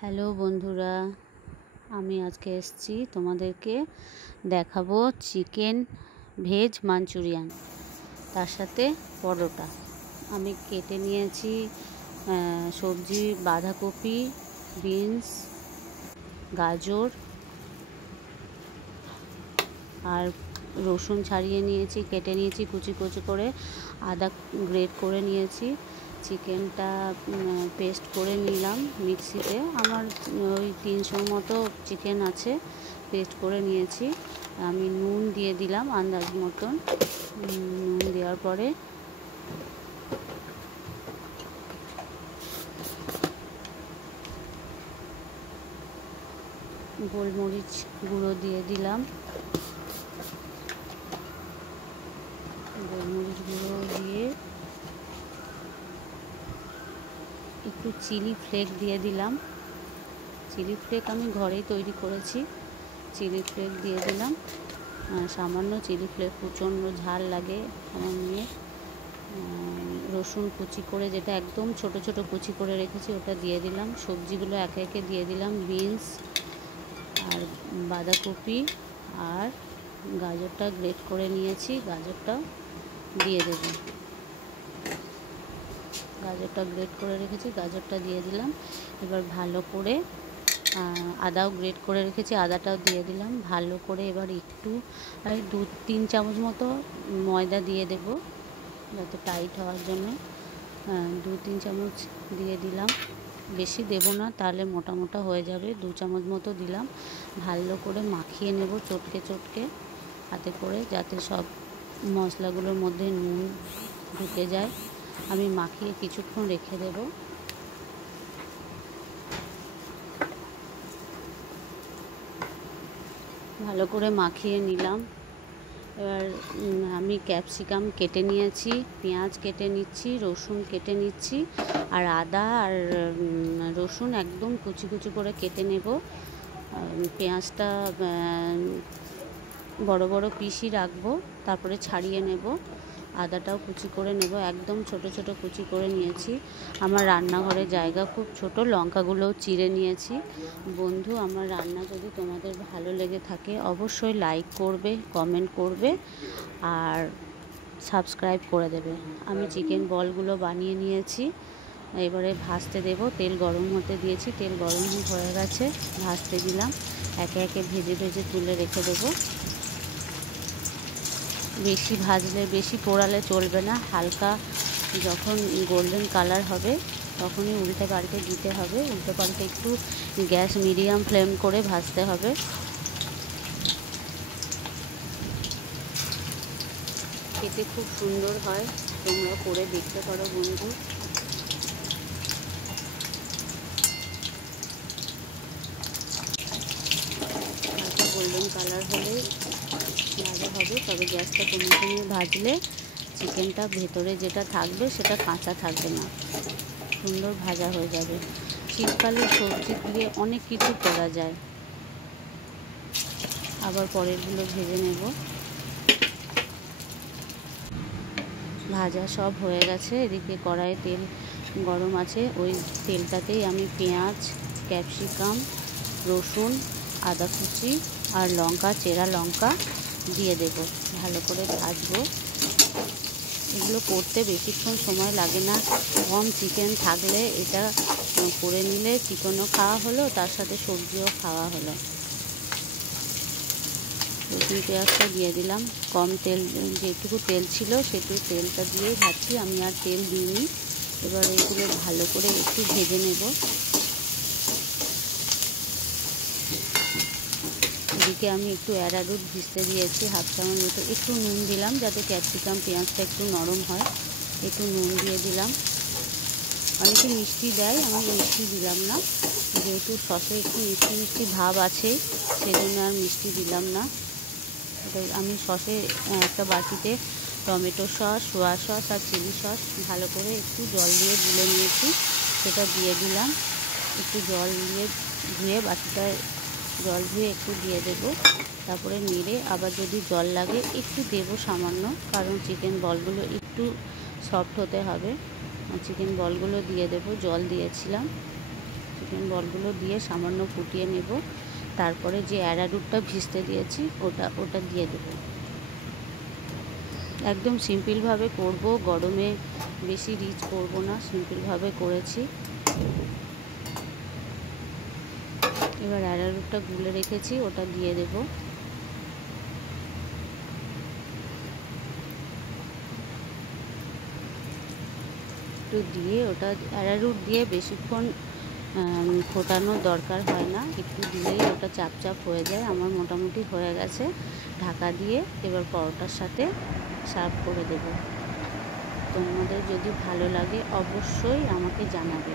Hello বন্ধুরা, আমি আজকে এসেছি তোমাদেরকে দেখাবো চিকেন ভেজ মাঞ্চুরিয়ান, তার সাথে পরোটা। আমি কেটে নিয়েছি সবজি, বাঁধাকপি, বিনস, গাজর আর রসুন ছাড়িয়ে নিয়েছি, কেটে নিয়েছি কুচি কুচি করে, আদা গ্রেট করে নিয়েছি, চিকেনটা পেস্ট করে নিলাম মিক্সিতে। আমার ওই 300 মতো চিকেন আছে, পেস্ট করে নিয়েছি। আমি নুন দিয়ে দিলাম আন্দাজ মতন। নুন দেওয়ার পরে গোলমরিচ গুঁড়ো দিয়ে দিলাম, গোলমরিচ গুঁড়ো দিয়ে একটু চিলি ফ্লেক দিয়ে দিলাম। চিলি ফ্লেক আমি ঘরেই তৈরি করেছি, চিলি ফ্লেক দিয়ে দিলাম সামান্য। চিলি ফ্লেক প্রচণ্ড ঝাল লাগে আমার মেয়ে। রসুন কুচি করে, যেটা একদম ছোট ছোট কুচি করে রেখেছি, ওটা দিয়ে দিলাম। সবজিগুলো একে একে দিয়ে দিলাম, বিনস আর বাঁধাকপি আর গাজরটা গ্রেট করে নিয়েছি, গাজরটা দিয়ে দেব। গাজরটা গ্রেট করে রেখেছি, গাজরটা দিয়ে দিলাম। এবার ভালো করে আদাও গ্রেট করে রেখেছি, আদাটাও দিয়ে দিলাম। ভালো করে এবার একটু 2-3 চামচ মতো ময়দা দিয়ে দেব যাতে টাইট হওয়ার জন্য। 2-3 চামচ দিয়ে দিলাম, বেশি দেব না, তাহলে মোটা মোটা হয়ে যাবে। 2 চামচ মতো দিলাম। ভালো করে মাখিয়ে নেব চটকে চটকে হাতে করে, যাতে সব মশলাগুলোর মধ্যে নুন ঢুকে যায়। আমি মাখিয়ে কিছুক্ষণ রেখে দেব। ভালো করে মাখিয়ে নিলাম। এবার আমি ক্যাপসিকাম কেটে নিয়েছি, পেঁয়াজ কেটে নিচ্ছি, রসুন কেটে নিচ্ছি, আর আদা আর রসুন একদম কুচি কুচি করে কেটে নেব। পেঁয়াজটা বড় বড় পিসই রাখবো, তারপরে ছাড়িয়ে নেব। আদাটাও কুচি করে নেব, একদম ছোট ছোট কুচি করে নিয়েছি। আমার রান্নাঘরে জায়গা খুব ছোট, লঙ্কাগুলোও চিড়ে নিয়েছি। বন্ধু, আমার রান্না যদি তোমাদের ভালো লেগে থাকে অবশ্যই লাইক করবে, কমেন্ট করবে আর সাবস্ক্রাইব করে দেবে। আমি চিকেন বলগুলো বানিয়ে নিয়েছি, এবারে ভাজতে দেব। তেল গরম হতে দিয়েছি, তেল গরম হয়ে গেছে, ভাজতে দিলাম। একে একে ভেজে ভেজে তুলে রেখে দেবো। বেশি ভাজলে, বেশি পোড়ালে চলবে না। হালকা যখন গোল্ডেন কালার হবে তখনই উল্টে পাল্টে দিতে হবে। উল্টে পাল্টে একটু গ্যাস মিডিয়াম ফ্লেম করে ভাজতে হবে। খেতে খুব সুন্দর হয়, তোমরা করে দেখতে পারো বন্ধু। হালকা গোল্ডেন কালার হলে ভাজা হবে, তবে গ্যাসটা কমিয়ে কমিয়ে ভাজলে চিকেনটা ভেতরে যেটা থাকবে সেটা কাঁচা থাকবে না, সুন্দর ভাজা হয়ে যাবে। শীতকালে সবজি দিয়ে অনেক কিছু করা যায়। আবার পরেরগুলো ভেজে নেব। ভাজা সব হয়ে গেছে, এদিকে কড়াইয়ে তেল গরম আছে, ওই তেলটাতেই আমি পেঁয়াজ, ক্যাপসিকাম, রসুন, আদা কুচি আর লঙ্কা, চেরা লঙ্কা দিয়ে দেব। ভালো করে ভাজবো। এগুলো করতে বেশিক্ষণ সময় লাগে না, কম চিকেন থাকলে এটা করে নিলে চিকেনও খাওয়া হলো, তার সাথে সবজিও খাওয়া হলো। রসুন পেঁয়াজটা দিয়ে দিলাম, কম তেল, যেটুকু তেল ছিল সেটুকু তেলটা দিয়ে ভাজছি, আমি আর তেল দিইনি। এবার এগুলো ভালো করে একটু ভেজে নেব। এদিকে আমি একটু অ্যারারুট ভিজতে দিয়েছি, 1/2 চামচ মতো। একটু নুন দিলাম যাতে ক্যাপসিকাম পেঁয়াজটা একটু নরম হয়, একটু নুন দিয়ে দিলাম। অনেকে মিষ্টি দেয়, আমি মিষ্টি দিলাম না, যেহেতু সসে একটু মিষ্টি মিষ্টি ভাব আছে সেজন্য আর মিষ্টি দিলাম না। আমি সসে একটা বাটিতে টমেটো সস, সোয়া সস আর চিলি সস ভালো করে একটু জল দিয়ে গুলে নিয়েছি, সেটা দিয়ে দিলাম। একটু জল দিয়ে ধুয়ে, বাটিটায় জল ধুয়ে একটু দিয়ে দেব। তারপরে নেড়ে আবার যদি জল লাগে একটু দেব সামান্য, কারণ চিকেন বলগুলো একটু সফট হতে হবে। চিকেন বলগুলো দিয়ে দেব, জল দিয়েছিলাম। চিকেন বলগুলো দিয়ে সামান্য ফুটিয়ে নেব। তারপরে যে অ্যারারুটটা ভিজতে দিয়েছি ওটা দিয়ে দেবো। একদম সিম্পলভাবে করব, গরমে বেশি রিচ করব না, সিম্পলভাবে করেছি। এবার অ্যারারুটটা গুলে রেখেছি, ওটা দিয়ে দেব। একটু দিয়ে ওটা অ্যারারুট দিয়ে বেশিক্ষণ ফোটানোর দরকার হয় না, একটু দিলেই ওটা চাপ চাপ হয়ে যায়। আমার মোটামুটি হয়ে গেছে। ঢাকা দিয়ে এবার পরোটার সাথে সার্ভ করে দেব। তোমাদের যদি ভালো লাগে অবশ্যই আমাকে জানাবে।